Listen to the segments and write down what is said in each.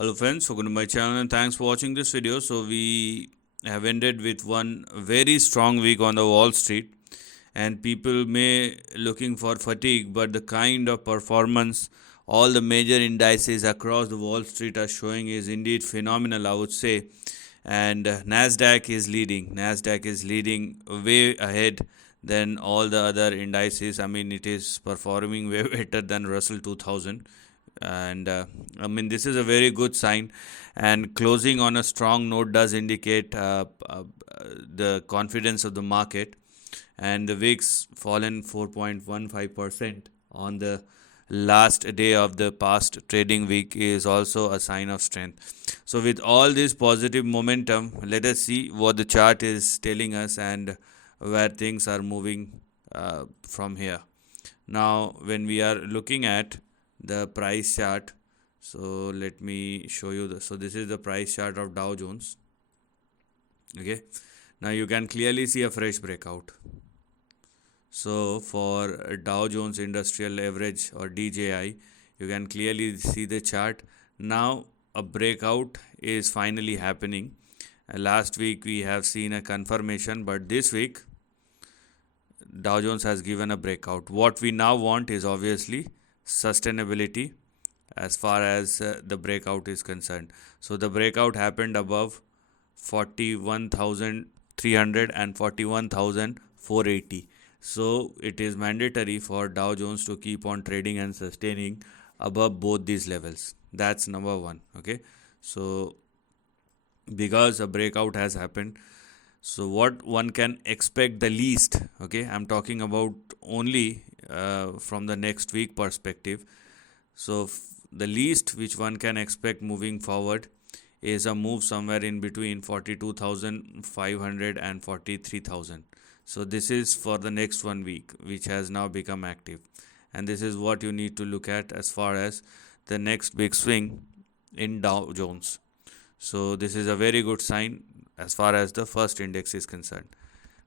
Hello friends, welcome to my channel and thanks for watching this video. So we have ended with one very strong week on the Wall Street, and people may looking for fatigue, but the kind of performance all the major indices across the Wall Street are showing is indeed phenomenal, I would say. And Nasdaq is leading. Nasdaq is leading way ahead than all the other indices. I mean, it is performing way better than Russell 2000, and this is a very good sign, and closing on a strong note does indicate the confidence of the market. And the VIX fallen 4.15% on the last day of the past trading week is also a sign of strength. So with all this positive momentum, let us see what the chart is telling us and where things are moving from here. Now when we are looking at the price chart, so let me show you so this is the price chart of Dow Jones. Okay, now you can clearly see a fresh breakout. So for Dow Jones Industrial Average or DJI, you can clearly see the chart. Now a breakout is finally happening. Last week we have seen a confirmation, but this week Dow Jones has given a breakout. What we now want is obviously sustainability as far as the breakout is concerned. So the breakout happened above 41,300 and 41,480. So it is mandatory for Dow Jones to keep on trading and sustaining above both these levels. That's number one. Okay, so because a breakout has happened, so what one can expect the least, okay, I'm talking about only from the next week perspective. So the least which one can expect moving forward is a move somewhere in between 42,500 and 43,000. So this is for the next 1 week, which has now become active, and this is what you need to look at as far as the next big swing in Dow Jones. So this is a very good sign as far as the first index is concerned.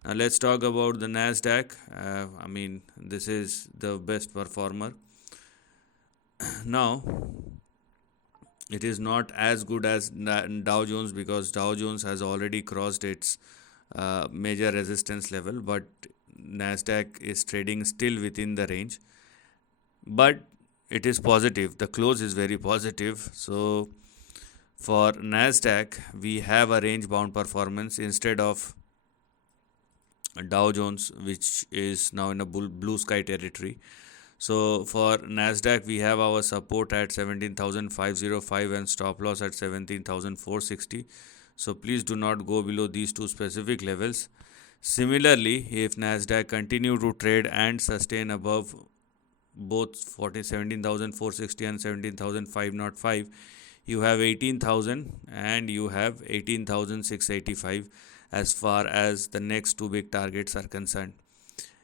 Now let's talk about the Nasdaq. This is the best performer. Now it is not as good as Dow Jones because Dow Jones has already crossed its major resistance level, but Nasdaq is trading still within the range. But it is positive. The close is very positive. So for Nasdaq, we have a range bound performance instead of Dow Jones, which is now in a blue sky territory. So for Nasdaq, we have our support at 17,505 and stop loss at 17,460. So please do not go below these two specific levels. Similarly, if Nasdaq continue to trade and sustain above both 17,460 and 17,505, you have 18,000 and you have 18,685 as far as the next two big targets are concerned.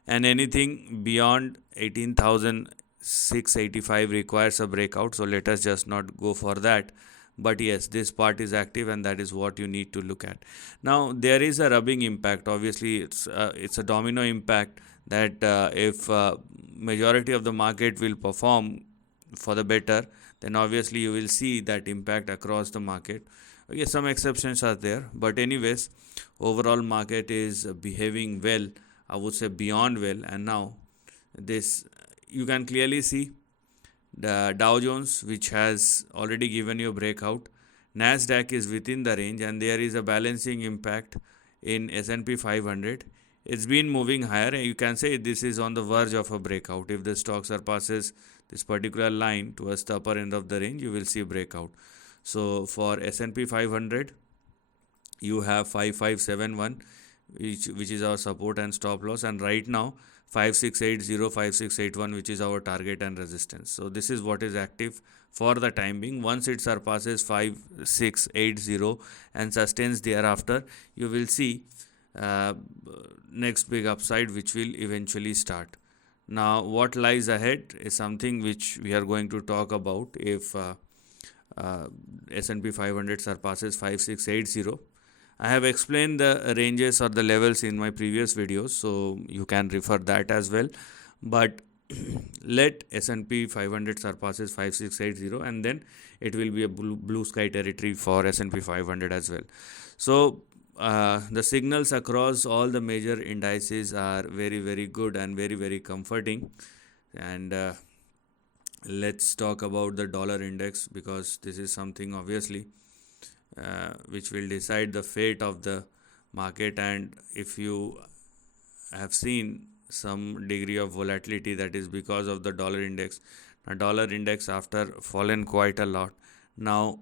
And anything beyond 18,685 requires a breakout, so let us just not go for that. But yes, this part is active and that is what you need to look at. Now there is a rubbing impact. Obviously it's a domino impact that if majority of the market will perform for the better, then obviously you will see that impact across the market. Okay, some exceptions are there, but anyways, overall market is behaving well, I would say beyond well. And now this, you can clearly see the Dow Jones, which has already given you a breakout. Nasdaq is within the range and there is a balancing impact in S&P 500. It's been moving higher. You can say this is on the verge of a breakout. If the stock surpasses this particular line towards the upper end of the range, you will see a breakout. So for S&P 500, you have 5571, which is our support and stop loss, and right now 5680, 5681, which is our target and resistance. So this is what is active for the time being. Once it surpasses 5680 and sustains thereafter, you will see next big upside which will eventually start. Now what lies ahead is something which we are going to talk about if S&P 500 surpasses 5680. I have explained the ranges or the levels in my previous videos, so you can refer that as well. But let S&P 500 surpasses 5680, and then it will be a blue sky territory for S&P 500 as well. So the signals across all the major indices are very, very good and very, very comforting. And let's talk about the dollar index, because this is something obviously which will decide the fate of the market. And if you have seen some degree of volatility, that is because of the dollar index. Now dollar index, after fallen quite a lot, now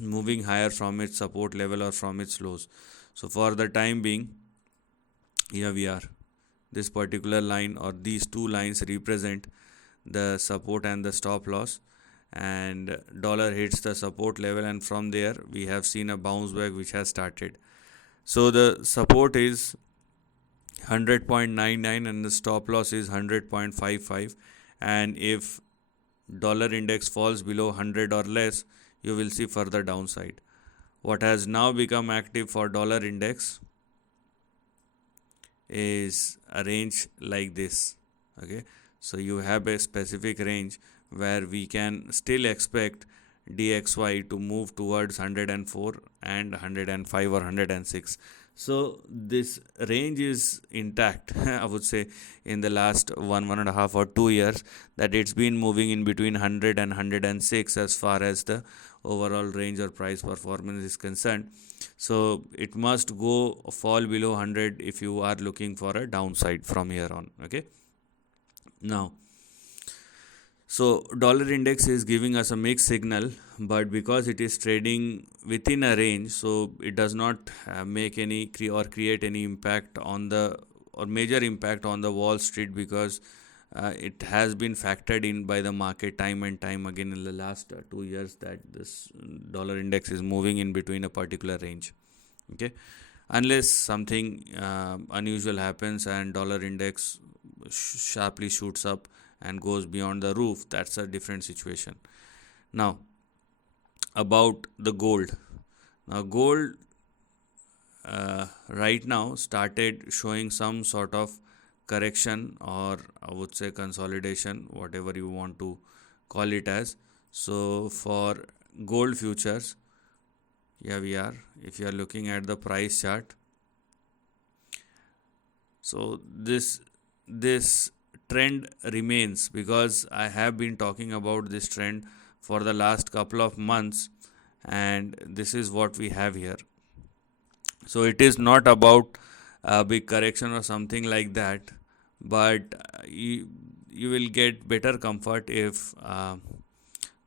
moving higher from its support level or from its lows. So for the time being, here we are. This particular line or these two lines represent the support and the stop loss, and dollar hits the support level, and from there we have seen a bounce back which has started. So the support is 100.99 and the stop loss is 100.55, and if dollar index falls below 100 or less, you will see further downside. What has now become active for dollar index is a range like this. Okay, so you have a specific range where we can still expect DXY to move towards 104 and 105 or 106. So this range is intact. I would say in the last 1.5 or 2 years, that it's been moving in between 100 and 106 as far as the overall range or price performance is concerned. So it must go fall below 100 if you are looking for a downside from here on. Okay, now so dollar index is giving us a mixed signal, but because it is trading within a range, so it does not make any or create any impact on the or major impact on the Wall Street, because it has been factored in by the market time and time again in the last 2 years that this dollar index is moving in between a particular range. Okay, unless something unusual happens and dollar index sharply shoots up and goes beyond the roof, that's a different situation. Now about the gold. Now gold right now started showing some sort of correction, or I would say consolidation, whatever you want to call it as. So for gold futures, here we are. If you are looking at the price chart, so this trend remains, because I have been talking about this trend for the last couple of months, and this is what we have here. So it is not about a big correction or something like that, but you will get better comfort if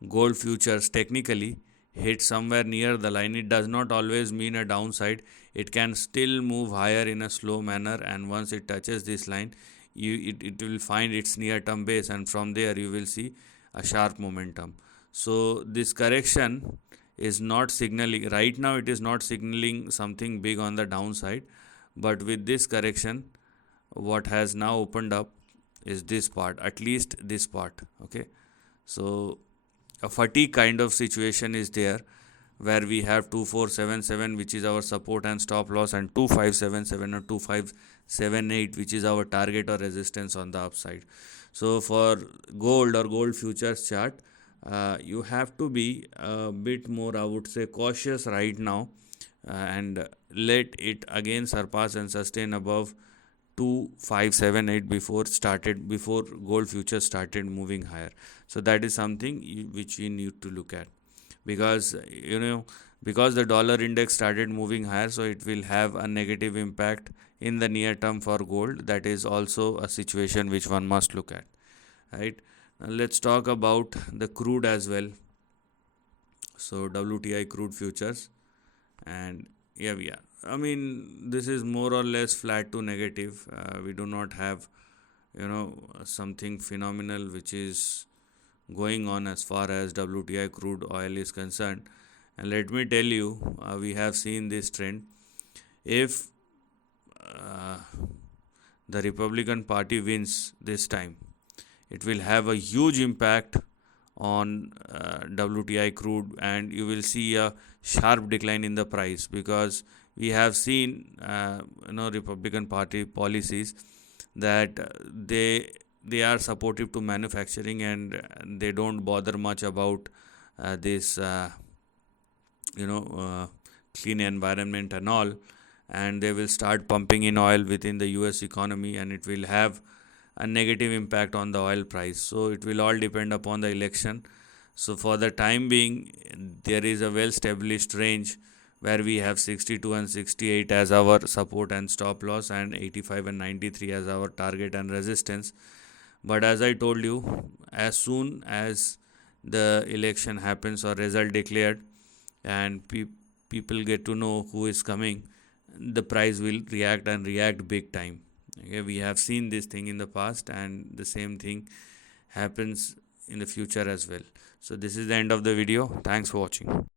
gold futures technically hit somewhere near the line. It does not always mean a downside. It can still move higher in a slow manner, and once it touches this line, it will find its near term base, and from there you will see a sharp momentum. So this correction is not signaling right now, it is not signaling something big on the downside, but with this correction, what has now opened up is this part, at least this part. Okay, so a fatigue kind of situation is there, where we have 2477 which is our support and stop loss, and 2577 or 2578 which is our target or resistance on the upside. So for gold or gold futures chart, you have to be a bit more, I would say, cautious right now, and let it again surpass and sustain above 2578 before gold futures started moving higher. So that is something which we need to look at, because because the dollar index started moving higher, so it will have a negative impact in the near term for gold. That is also a situation which one must look at, right? Now let's talk about the crude as well. So WTI crude futures, and here we are. I mean, this is more or less flat to negative. We do not have something phenomenal which is going on as far as WTI crude oil is concerned. And let me tell you, we have seen this trend. If the Republican Party wins this time, it will have a huge impact on WTI crude, and you will see a sharp decline in the price, because we have seen Republican Party policies that they they are supportive to manufacturing, and they don't bother much about this clean environment and all, and they will start pumping in oil within the US economy, and it will have a negative impact on the oil price. So it will all depend upon the election. So for the time being, there is a well established range where we have 62 and 68 as our support and stop loss, and 85 and 93 as our target and resistance. But as I told you, as soon as the election happens or result declared, and people get to know who is coming, the price will react, and react big time. Okay, we have seen this thing in the past, and the same thing happens in the future as well. So this is the end of the video. Thanks for watching.